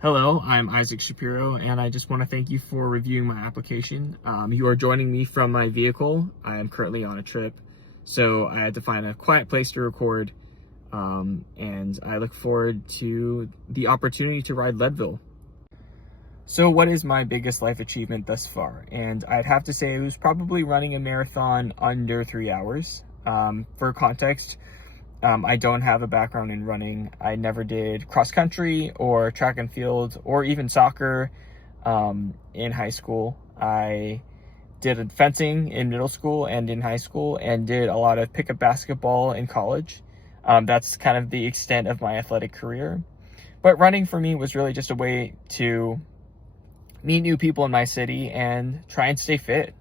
Hello, I'm Isaac Shapiro, and I just want to thank you for reviewing my application. You are joining me from my vehicle. I am currently on a trip, so I had to find a quiet place to record, and I look forward to the opportunity to ride Leadville. So what is my biggest life achievement thus far? And I'd have to say it was probably running a marathon under 3 hours. For context, I don't have a background in running. I never did cross country or track and field or even soccer in high school. I did fencing in middle school and in high school, and did a lot of pickup basketball in college. That's kind of the extent of my athletic career. But running for me was really just a way to meet new people in my city and try and stay fit.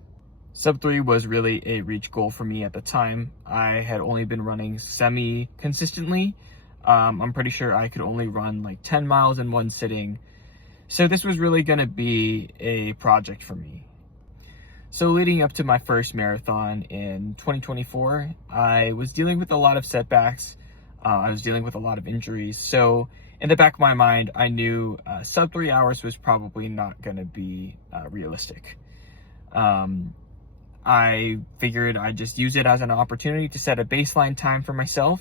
Sub 3 was really a reach goal for me at the time. I had only been running semi-consistently. I'm pretty sure I could only run like 10 miles in one sitting. So this was really going to be a project for me. So leading up to my first marathon in 2024, I was dealing with a lot of setbacks. I was dealing with a lot of injuries. So in the back of my mind, I knew sub 3 hours was probably not going to be realistic. I figured I'd just use it as an opportunity to set a baseline time for myself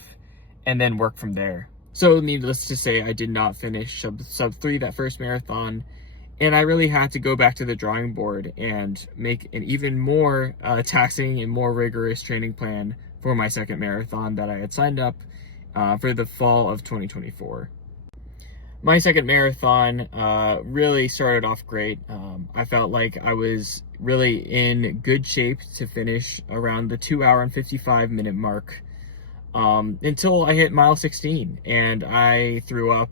and then work from there. So needless to say, I did not finish sub 3 that first marathon, and I really had to go back to the drawing board and make an even more taxing and more rigorous training plan for my second marathon that I had signed up for the fall of 2024. My second marathon really started off great. I felt like I was really in good shape to finish around the 2 hour and 55 minute mark until I hit mile 16 and I threw up.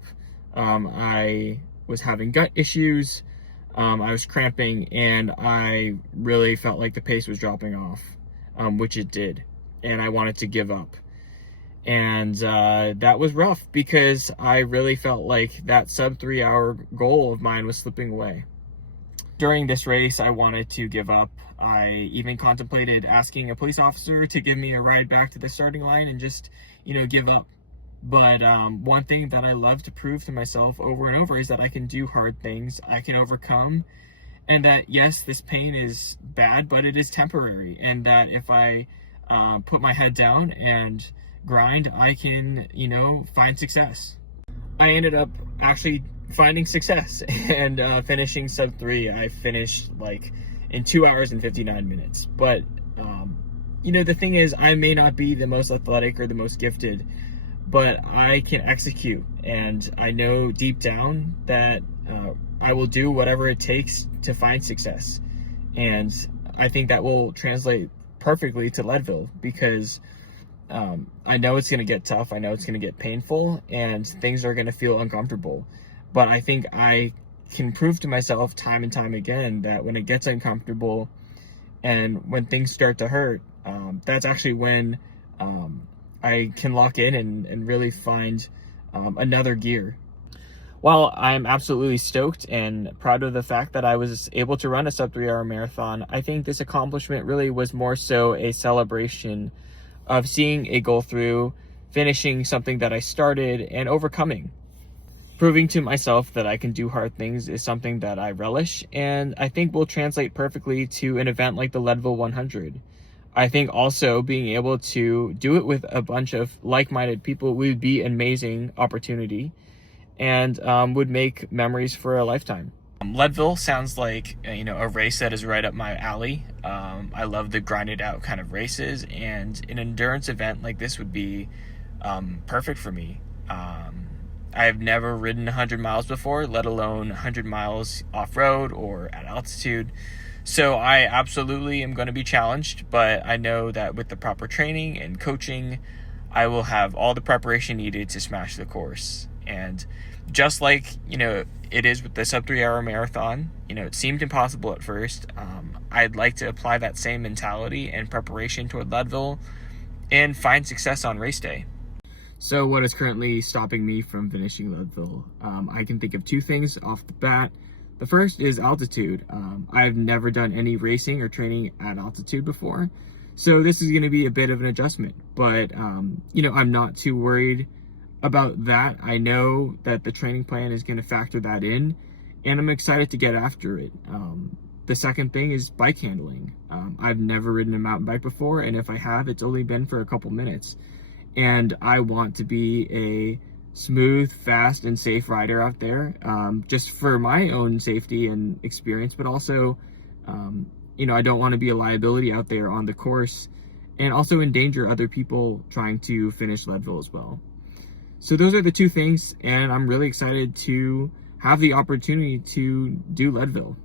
I was having gut issues. I was cramping, and I really felt like the pace was dropping off, which it did, and I wanted to give up. And that was rough because I really felt like that sub 3 hour goal of mine was slipping away. During this race, I wanted to give up. I even contemplated asking a police officer to give me a ride back to the starting line and just, give up. But one thing that I love to prove to myself over and over is that I can do hard things, I can overcome, and that yes, this pain is bad, but it is temporary, and that if I put my head down and grind, I can, find success. I ended up actually finding success and finishing sub 3. I finished like in 2 hours and 59 minutes. But, the thing is, I may not be the most athletic or the most gifted, but I can execute. And I know deep down that I will do whatever it takes to find success. And I think that will translate perfectly to Leadville because I know it's going to get tough. I know it's going to get painful, and things are going to feel uncomfortable. But I think I can prove to myself time and time again that when it gets uncomfortable and when things start to hurt, that's actually when I can lock in and really find another gear. While I'm absolutely stoked and proud of the fact that I was able to run a sub 3 hour marathon, I think this accomplishment really was more so a celebration of seeing a goal through, finishing something that I started, and overcoming. Proving to myself that I can do hard things is something that I relish, and I think will translate perfectly to an event like the Leadville 100. I think also being able to do it with a bunch of like-minded people would be an amazing opportunity and would make memories for a lifetime. Leadville sounds like a race that is right up my alley. I love the grinded out kind of races, and an endurance event like this would be perfect for me. I've never ridden 100 miles before, let alone 100 miles off-road or at altitude. So I absolutely am going to be challenged, but I know that with the proper training and coaching, I will have all the preparation needed to smash the course. And just like, it is with the sub 3 hour marathon, it seemed impossible at first. I'd like to apply that same mentality and preparation toward Leadville and find success on race day. So what is currently stopping me from finishing Leadville? I can think of two things off the bat. The first is altitude. I've never done any racing or training at altitude before, so this is going to be a bit of an adjustment, but I'm not too worried about that. I know that the training plan is going to factor that in, and I'm excited to get after it. The second thing is bike handling. I've never ridden a mountain bike before, and if I have, it's only been for a couple minutes. And I want to be a smooth, fast, and safe rider out there, just for my own safety and experience, but also, I don't want to be a liability out there on the course, and also endanger other people trying to finish Leadville as well. So those are the two things, and I'm really excited to have the opportunity to do Leadville.